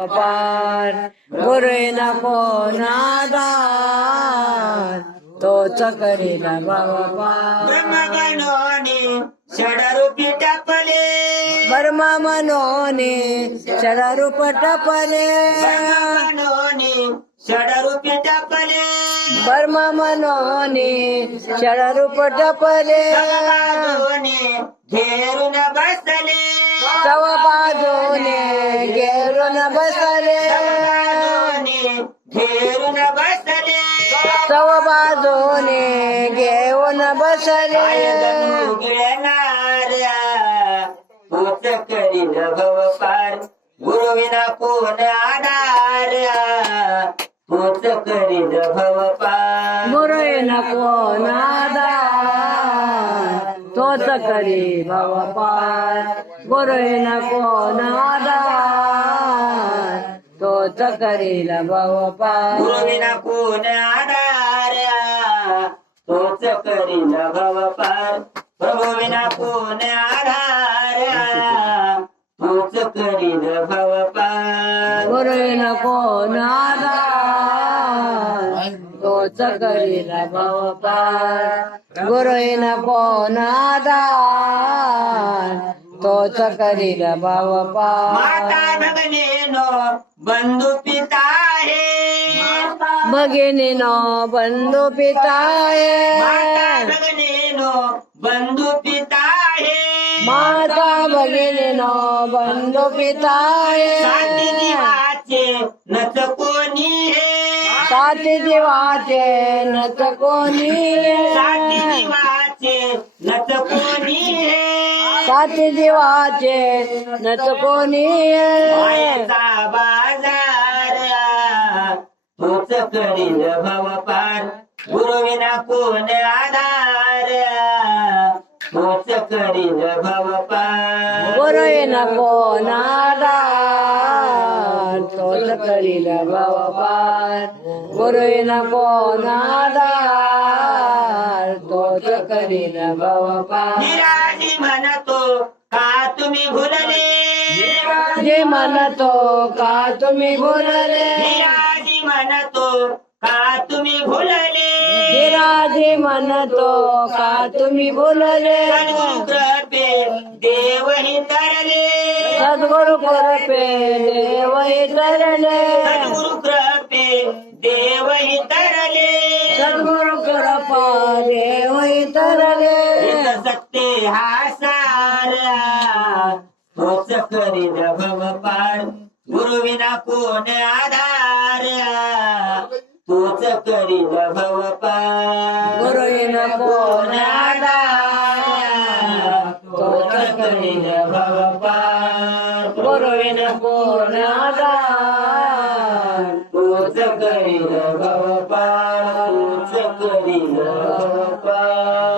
पार. गुरुई नको नादार तोच करीला बाबा ब्रह्मगणोने षडरूपी टापले बर्मा मनोने चढरूप टपले ब्रह्मगणोने षडरूपी टापले बर्मा मनोने चढरूप टपले घेरून बसले. तव बाजूने घेरून बसले. घेरून बसले. तव बाजूने घेऊन बसले. पोच करील भव पार गुरुविना कोण आधार्या पोच करील भव पार. गुरुई नको नादार तोच करी भव पार गुरुई नको नादार तोच करील पार गुरुविना कोण आधार्या तोच करील भव पार प्रभुविना कोण आधार्या तोच करील गुरुई नको नादार तोच करील गुरुई नको नादार तोच करील भव पार. माता भगनेनो बंधू पिता आहे. भगिनीनो बंधू पिताये माता भगनेनो बंधू पिता आहे. माता भगिनीनो बंधू साती पिताये जीवाचे नच कोणी हे? साती जीवाचे नच कोणी साती जीवाचे नच कोणी हे? साती जीवाचे नच कोणी बाजार. तोच करील भव पार गुरुविना कोण आधार. तोच करील भव पार. गुरुई नको नादार तोच करील भव पार. गुरुई नको नादार तोच करील भव पार. म्हणतो का तुम्ही भुलले? जे म्हणतो का तुम्ही बोलले निराजी म्हणतो का तुम्ही भुलले? विराजी म्हणतो का तुम्ही सद्गुरु कृपे देवही तरले. सद्गुरु कृपे देव तरले. सद्गुरु कृपे देवही तरले. सद्गुरु कृपा देव तरले. सत्य हा करील भव पार गुरुविना कोण आधार तोच करील भव पार गुरुईन कोण आधार तोच करील भव गुरुईन कोण आधार तोच भव पार तोच भव पार